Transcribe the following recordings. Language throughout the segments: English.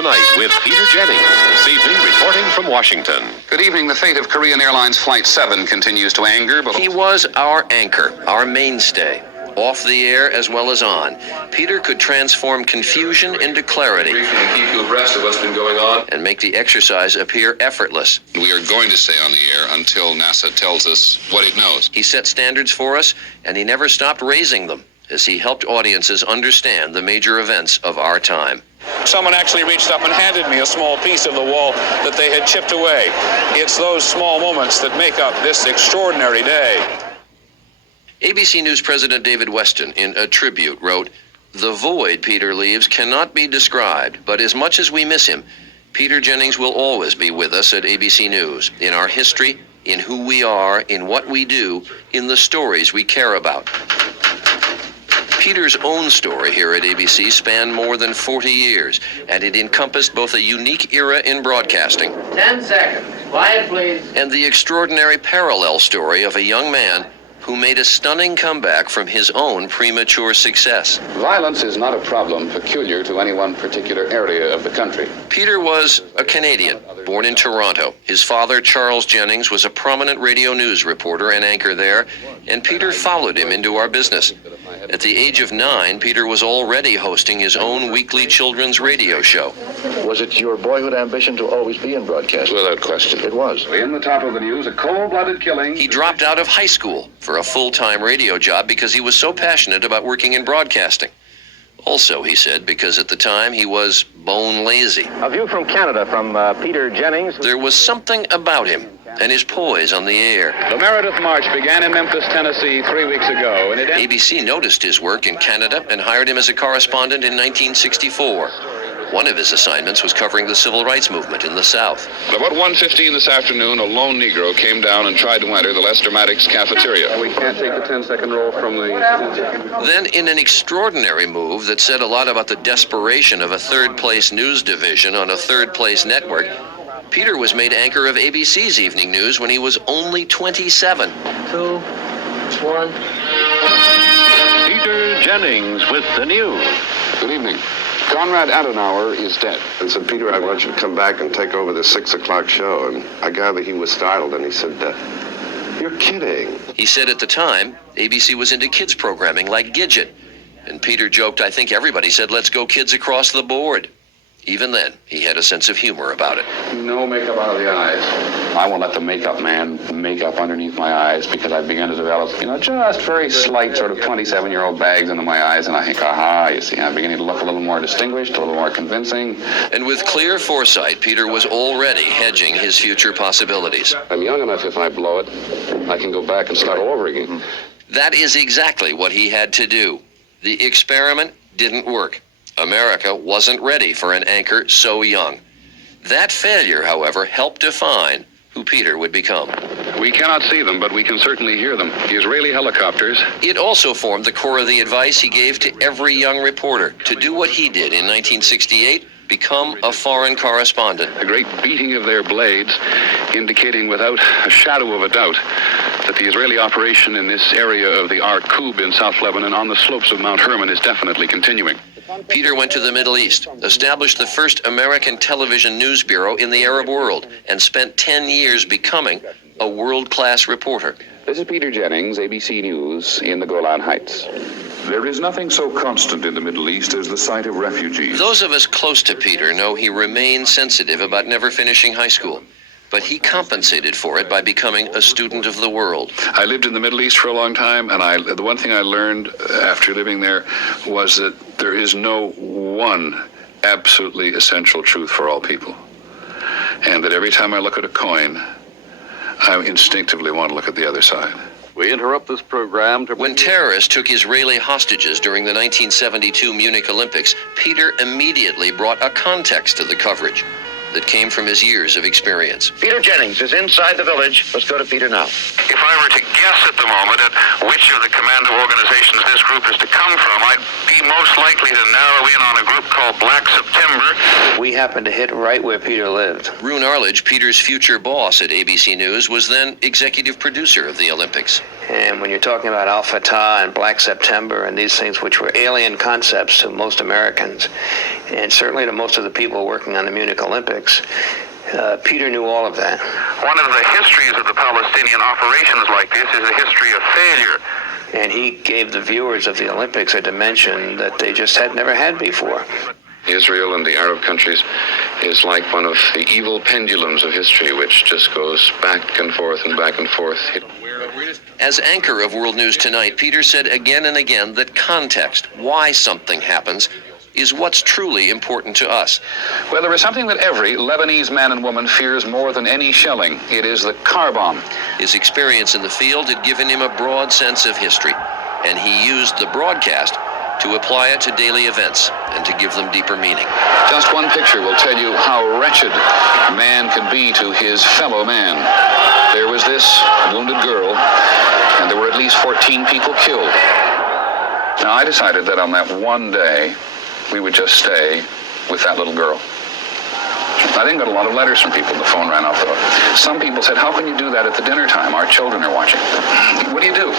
Tonight with Peter Jennings, this evening reporting from Washington. Good evening. The fate of Korean Airlines Flight 7 continues to anger, but... He was our anchor, our mainstay. Off the air as well as on, Peter could transform confusion into clarity. Briefing and keep you abreast of what's been going on. And make the exercise appear effortless. We are going to stay on the air until NASA tells us what it knows. He set standards for us, and he never stopped raising them as he helped audiences understand the major events of our time. Someone actually reached up and handed me a small piece of the wall that they had chipped away. It's those small moments that make up this extraordinary day. ABC News President David Weston, in a tribute, wrote, "The void Peter leaves cannot be described, but as much as we miss him, Peter Jennings will always be with us at ABC News, in our history, in who we are, in what we do, in the stories we care about." Peter's own story here at ABC spanned more than 40 years, and it encompassed both a unique era in broadcasting 10 seconds. Quiet, please. and the extraordinary parallel story of a young man who made a stunning comeback from his own premature success. Violence is not a problem peculiar to any one particular area of the country. Peter was a Canadian, born in Toronto. His father, Charles Jennings, was a prominent radio news reporter and anchor there, and Peter followed him into our business. At the age of 9, Peter was already hosting his own weekly children's radio show. Was it your boyhood ambition to always be in broadcasting? Without question. It was. In the top of the news, a cold-blooded killing. He dropped out of high school for a full-time radio job because he was so passionate about working in broadcasting. Also, he said, because at the time he was bone lazy. A view from Canada from Peter Jennings. There was something about him and his poise on the air. The Meredith March began in Memphis, Tennessee 3 weeks ago, and it ended... ABC noticed his work in Canada and hired him as a correspondent in 1964. One of his assignments was covering the civil rights movement in the South. At about 1:15 this afternoon, a lone Negro came down and tried to enter the Lester Maddox cafeteria. We can't take the 10-second roll from the... Then, in an extraordinary move that said a lot about the desperation of a third-place news division on a third-place network, Peter was made anchor of ABC's evening news when he was only 27. 2, 1. Peter Jennings with the news. Good evening. Conrad Adenauer is dead. And said, "Peter, I want you to come back and take over the 6 o'clock show." And I gather he was startled, and he said, "You're kidding." He said at the time, ABC was into kids programming like Gidget. And Peter joked, "I think everybody said, let's go kids across the board." Even then, he had a sense of humor about it. No makeup out of the eyes. I won't let the makeup man make up underneath my eyes because I've begun to develop, just very slight sort of 27-year-old bags under my eyes. And I think, aha, you see, I'm beginning to look a little more distinguished, a little more convincing. And with clear foresight, Peter was already hedging his future possibilities. I'm young enough, if I blow it, I can go back and start all over again. That is exactly what he had to do. The experiment didn't work. America wasn't ready for an anchor so young. That failure, however, helped define who Peter would become. We cannot see them, but we can certainly hear them. The Israeli helicopters. It also formed the core of the advice he gave to every young reporter to do what he did in 1968, become a foreign correspondent. The great beating of their blades, indicating without a shadow of a doubt that the Israeli operation in this area of the Ar-Kub in South Lebanon on the slopes of Mount Hermon is definitely continuing. Peter went to the Middle East, established the first American television news bureau in the Arab world, and spent 10 years becoming a world-class reporter. This is Peter Jennings, ABC News, in the Golan Heights. There is nothing so constant in the Middle East as the sight of refugees. Those of us close to Peter know he remained sensitive about never finishing high school, but he compensated for it by becoming a student of the world. I lived in the Middle East for a long time, and the one thing I learned after living there was that there is no one absolutely essential truth for all people. And that every time I look at a coin, I instinctively want to look at the other side. We interrupt this program to... When terrorists took Israeli hostages during the 1972 Munich Olympics, Peter immediately brought a context to the coverage that came from his years of experience. Peter Jennings is inside the village. Let's go to Peter now. If I were to guess at the moment at which of the commando organizations this group is to come from, I'd be most likely to narrow in on a group called Black September. We happened to hit right where Peter lived. Roone Arledge, Peter's future boss at ABC News, was then executive producer of the Olympics. And when you're talking about Al Fatah and Black September and these things which were alien concepts to most Americans, and certainly to most of the people working on the Munich Olympics, Peter knew all of that. One of the histories of the Palestinian operations like this is a history of failure. And he gave the viewers of the Olympics a dimension that they just had never had before. Israel and the Arab countries is like one of the evil pendulums of history, which just goes back and forth and back and forth. As anchor of World News Tonight, Peter said again and again that context, why something happens, is what's truly important to us. Well, there is something that every Lebanese man and woman fears more than any shelling. It is the car bomb. His experience in the field had given him a broad sense of history, and he used the broadcast to apply it to daily events and to give them deeper meaning. Just one picture will tell you how wretched man can be to his fellow man. There was this wounded girl, and there were at least 14 people killed. Now, I decided that on that one day, we would just stay with that little girl. I then got a lot of letters from people. The phone ran off the hook. Some people said, how can you do that at the dinner time? Our children are watching. What do you do?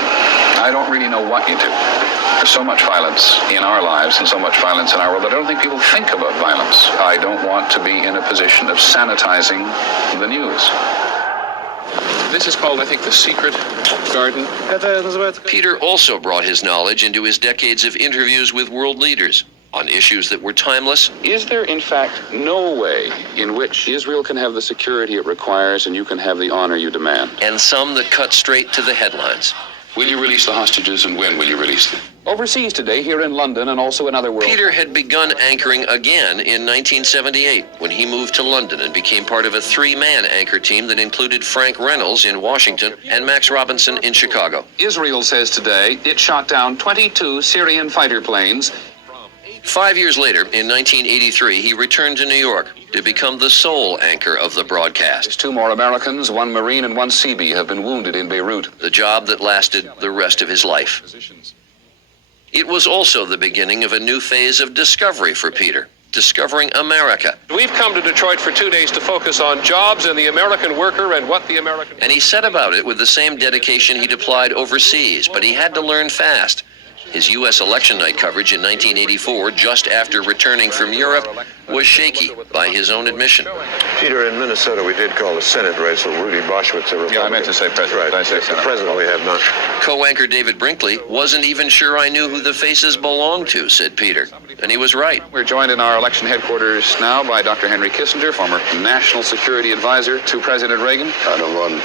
I don't really know what you do. There's so much violence in our lives and so much violence in our world that I don't think people think about violence. I don't want to be in a position of sanitizing the news. This is called, I think, the secret garden. Peter also brought his knowledge into his decades of interviews with world leaders on issues that were timeless. Is there, in fact, no way in which Israel can have the security it requires and you can have the honor you demand? And some that cut straight to the headlines. Will you release the hostages, and when will you release them? Overseas today, here in London and also in other world. Peter had begun anchoring again in 1978 when he moved to London and became part of a three-man anchor team that included Frank Reynolds in Washington and Max Robinson in Chicago. Israel says today it shot down 22 Syrian fighter planes. 5 years later, in 1983, he returned to New York to become the sole anchor of the broadcast. 2 more Americans, 1 Marine and 1 Seabee have been wounded in Beirut. The job that lasted the rest of his life. It was also the beginning of a new phase of discovery for Peter, discovering America. We've come to Detroit for 2 days to focus on jobs and the American worker and what the American... And he set about it with the same dedication he'd applied overseas, but he had to learn fast. His U.S. election night coverage in 1984, just after returning from Europe, was shaky, by his own admission. Peter, in Minnesota, we did call the Senate race with Rudy Boschwitz a Republican. Yeah, I meant to say president. Right. I say Senate. President we have not. Co-anchor David Brinkley wasn't even sure I knew who the faces belonged to, said Peter. And he was right. We're joined in our election headquarters now by Dr. Henry Kissinger, former national security advisor to President Reagan. I don't want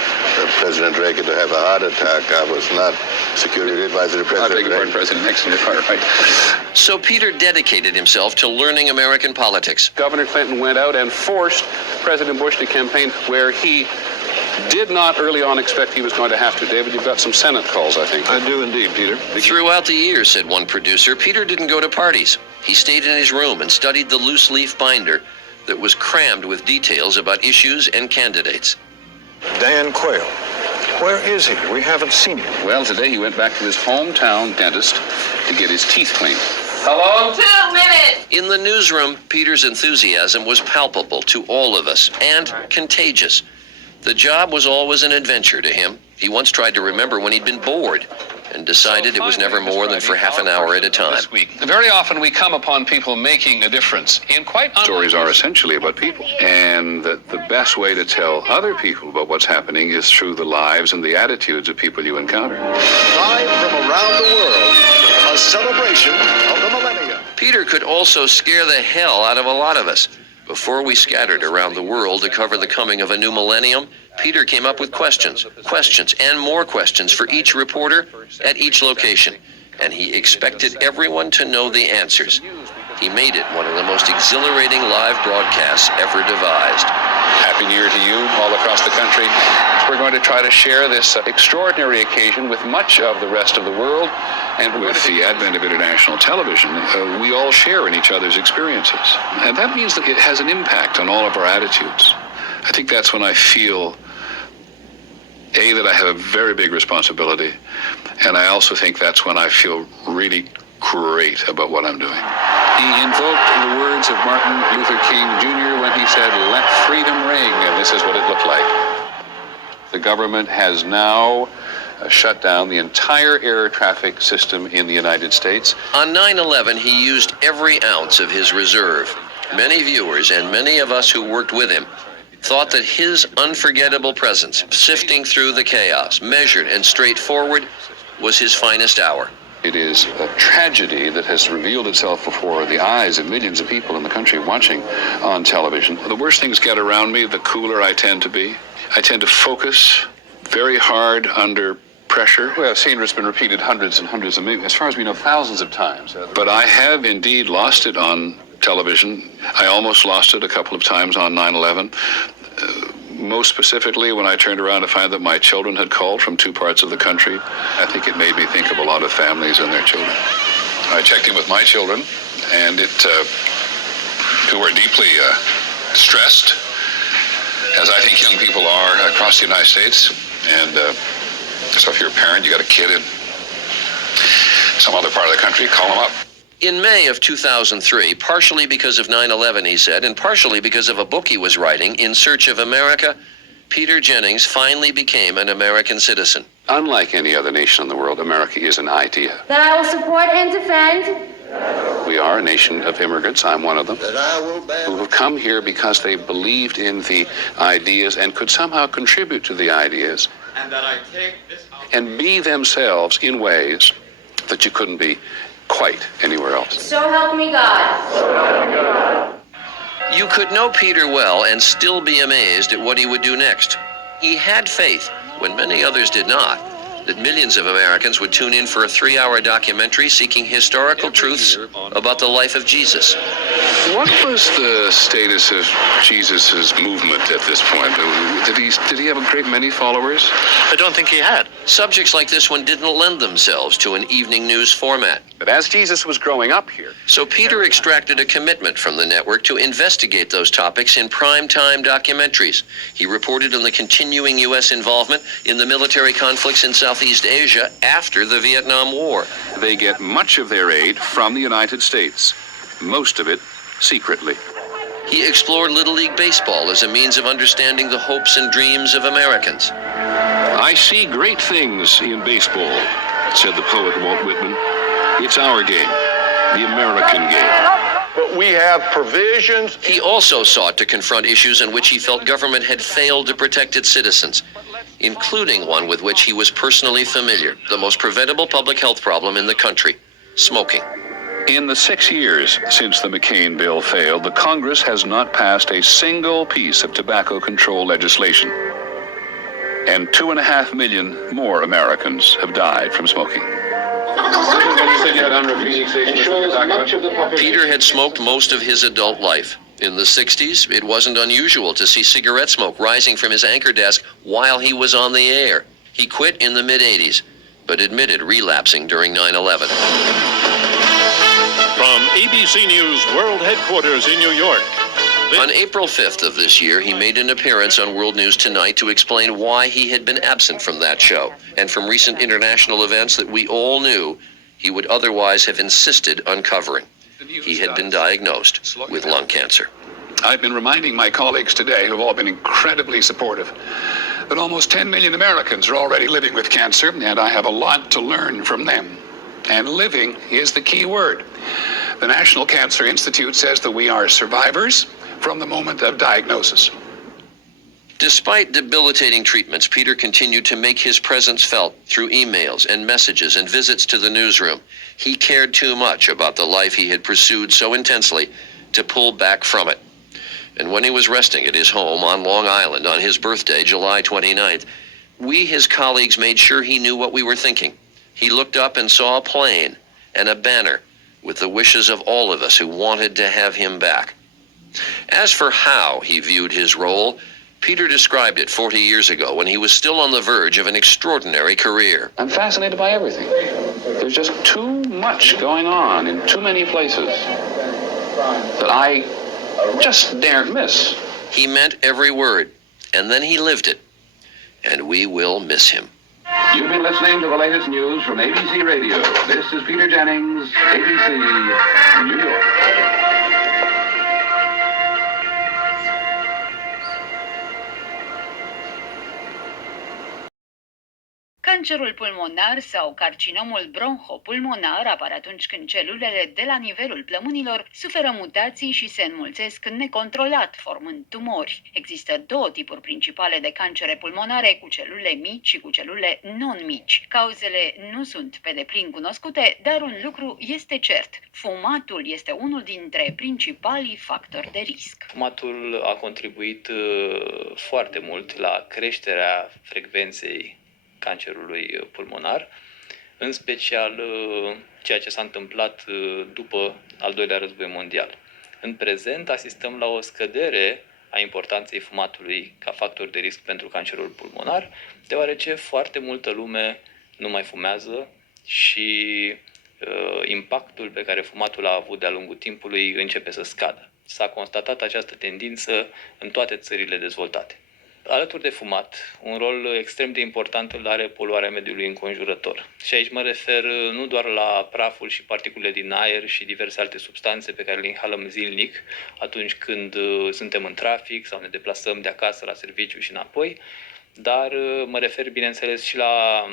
President Reagan to have a heart attack. I was not security advisor to I beg President your pardon, Reagan. President Nixon, you're quite right. So Peter dedicated himself to learning American politics. Governor Clinton went out and forced President Bush to campaign where he did not early on expect he was going to have to. David, you've got some Senate calls, I think. I do indeed, Peter. Throughout the years, said one producer, Peter didn't go to parties. He stayed in his room and studied the loose-leaf binder that was crammed with details about issues and candidates. Dan Quayle. Where is he? We haven't seen him. Well, today he went back to his hometown dentist to get his teeth cleaned. Hello? 2 minutes! In the newsroom, Peter's enthusiasm was palpable to all of us and contagious. The job was always an adventure to him. He once tried to remember when he'd been bored and decided it was never more than for half an hour at a time. Very often we come upon people making a difference in quite stories are essentially about people, and that the best way to tell other people about what's happening is through the lives and the attitudes of people you encounter. Live from around the world, a celebration of the millennium. Peter could also scare the hell out of a lot of us. Before we scattered around the world to cover the coming of a new millennium, Peter came up with questions, and more questions for each reporter at each location. And he expected everyone to know the answers. He made it one of the most exhilarating live broadcasts ever devised. Happy New Year to you all across the country. We're going to try to share this extraordinary occasion with much of the rest of the world. And with the advent of international television, we all share in each other's experiences. And that means that it has an impact on all of our attitudes. I think that's when I feel, A, that I have a very big responsibility. And I also think that's when I feel really great about what I'm doing. He invoked the words of Martin Luther King Jr. when he said, "Let freedom ring," and this is what it looked like. The government has now shut down the entire air traffic system in the United States. On 9/11, he used every ounce of his reserve. Many viewers and many of us who worked with him thought that his unforgettable presence, sifting through the chaos, measured and straightforward, was his finest hour. It is a tragedy that has revealed itself before the eyes of millions of people in the country watching on television. The worse things get around me, the cooler I tend to be. I tend to focus very hard under pressure. Well, a scene that's been repeated hundreds and hundreds of, maybe, as far as we know, thousands of times. But I have indeed lost it on television. I almost lost it a couple of times on 9/11. Most specifically, when I turned around to find that my children had called from two parts of the country, I think it made me think of a lot of families and their children. I checked in with my children, and who were deeply distressed, as I think young people are across the United States. And so if you're a parent, you got a kid in some other part of the country, call them up. In May of 2003, partially because of 9/11, he said, and partially because of a book he was writing, In Search of America, Peter Jennings finally became an American citizen. Unlike any other nation in the world, America is an idea. That I will support and defend. We are a nation of immigrants. I'm one of them. That I will bear. Who have come here because they believed in the ideas and could somehow contribute to the ideas. And that I take this and be themselves in ways that you couldn't be quite anywhere else. So help me God. You could know Peter well and still be amazed at what he would do next. He had faith, when many others did not, that millions of Americans would tune in for a 3-hour documentary seeking historical truths about the life of Jesus. What was the status of Jesus' movement at this point? Did he have a great many followers? I don't think he had. Subjects like this one didn't lend themselves to an evening news format. But as Jesus was growing up here, so Peter extracted a commitment from the network to investigate those topics in primetime documentaries. He reported on the continuing U.S. involvement in the military conflicts in Southeast Asia after the Vietnam War. They get much of their aid from the United States, most of it secretly. He explored Little League Baseball as a means of understanding the hopes and dreams of Americans. I see great things in baseball, said the poet Walt Whitman. It's our game, the American game. But we have provisions. He also sought to confront issues in which he felt government had failed to protect its citizens, including one with which he was personally familiar, the most preventable public health problem in the country, smoking. In the 6 years since the McCain bill failed, the Congress has not passed a single piece of tobacco control legislation. And 2.5 million more Americans have died from smoking. Peter had smoked most of his adult life. In the 60s, it wasn't unusual to see cigarette smoke rising from his anchor desk while he was on the air. He quit in the mid-80s, but admitted relapsing during 9/11. From ABC News World Headquarters in New York. On April 5th of this year, he made an appearance on World News Tonight to explain why he had been absent from that show and from recent international events that we all knew he would otherwise have insisted on covering. He had been diagnosed with lung cancer. I've been reminding my colleagues today, who've all been incredibly supportive, that almost 10 million Americans are already living with cancer, and I have a lot to learn from them. And living is the key word. The National Cancer Institute says that we are survivors from the moment of diagnosis. Despite debilitating treatments, Peter continued to make his presence felt through emails and messages and visits to the newsroom. He cared too much about the life he had pursued so intensely to pull back from it. And when he was resting at his home on Long Island on his birthday, July 29th, we, his colleagues, made sure he knew what we were thinking. He looked up and saw a plane and a banner with the wishes of all of us who wanted to have him back. As for how he viewed his role, Peter described it 40 years ago when he was still on the verge of an extraordinary career. I'm fascinated by everything. There's just too much going on in too many places that I just daren't miss. He meant every word, and then he lived it. And we will miss him. You've been listening to the latest news from ABC Radio. This is Peter Jennings, ABC, New York. Cancerul pulmonar sau carcinomul bronhopulmonar apare atunci când celulele de la nivelul plămânilor suferă mutații și se înmulțesc necontrolat, formând tumori. Există două tipuri principale de cancere pulmonare, cu celule mici și cu celule non-mici. Cauzele nu sunt pe deplin cunoscute, dar un lucru este cert. Fumatul este unul dintre principalii factori de risc. Fumatul a contribuit foarte mult la creșterea frecvenței cancerului pulmonar, în special ceea ce s-a întâmplat după al doilea război mondial. În prezent asistăm la o scădere a importanței fumatului ca factor de risc pentru cancerul pulmonar, deoarece foarte multă lume nu mai fumează și impactul pe care fumatul a avut de-a lungul timpului începe să scadă. S-a constatat această tendință în toate țările dezvoltate. Alături de fumat, un rol extrem de important îl are poluarea mediului înconjurător. Și aici mă refer nu doar la praful și particulele din aer și diverse alte substanțe pe care le inhalăm zilnic atunci când suntem în trafic sau ne deplasăm de acasă la serviciu și înapoi, dar mă refer, bineînțeles, și la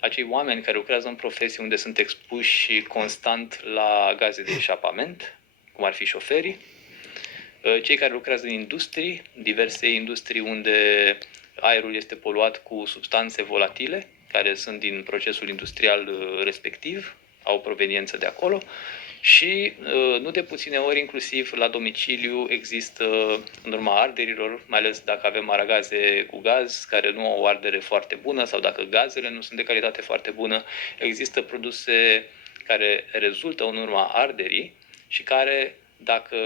acei oameni care lucrează în profesii unde sunt expuși constant la gaze de eșapament, cum ar fi șoferii, cei care lucrează în industrii, diverse industrii unde aerul este poluat cu substanțe volatile, care sunt din procesul industrial respectiv, au proveniență de acolo, și nu de puține ori, inclusiv la domiciliu, există, în urma arderilor, mai ales dacă avem aragaze cu gaz care nu au o ardere foarte bună sau dacă gazele nu sunt de calitate foarte bună, există produse care rezultă în urma arderii și care, dacă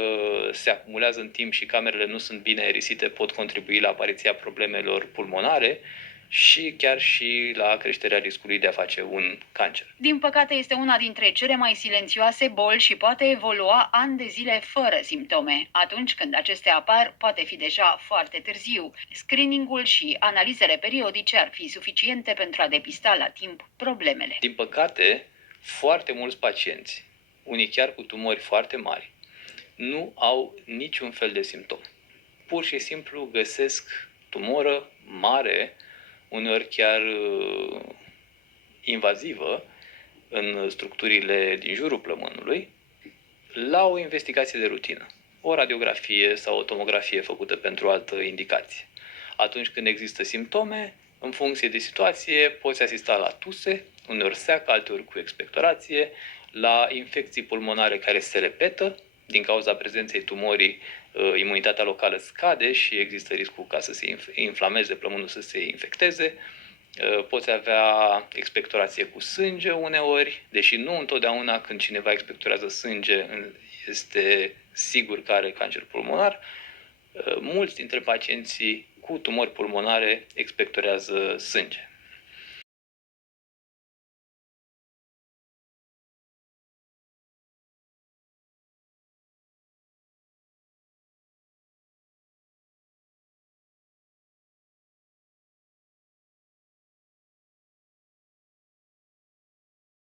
se acumulează în timp și camerele nu sunt bine aerisite, pot contribui la apariția problemelor pulmonare și chiar și la creșterea riscului de a face un cancer. Din păcate, este una dintre cele mai silențioase boli și poate evolua ani de zile fără simptome. Atunci când acestea apar, poate fi deja foarte târziu. Screeningul și analizele periodice ar fi suficiente pentru a depista la timp problemele. Din păcate, foarte mulți pacienți, unii chiar cu tumori foarte mari, nu au niciun fel de simptom. Pur și simplu găsesc tumoră mare, uneori chiar invazivă, în structurile din jurul plămânului, la o investigație de rutină, o radiografie sau o tomografie făcută pentru altă indicație. Atunci când există simptome, în funcție de situație, poți asista la tuse, uneori seacă, alteori cu expectorație, la infecții pulmonare care se repetă. Din cauza prezenței tumorii, imunitatea locală scade și există riscul ca să se inflameze plămânul, să se infecteze. Poți avea expectorație cu sânge uneori, deși nu întotdeauna când cineva expectorează sânge este sigur că are cancer pulmonar. Mulți dintre pacienții cu tumori pulmonare expectorează sânge.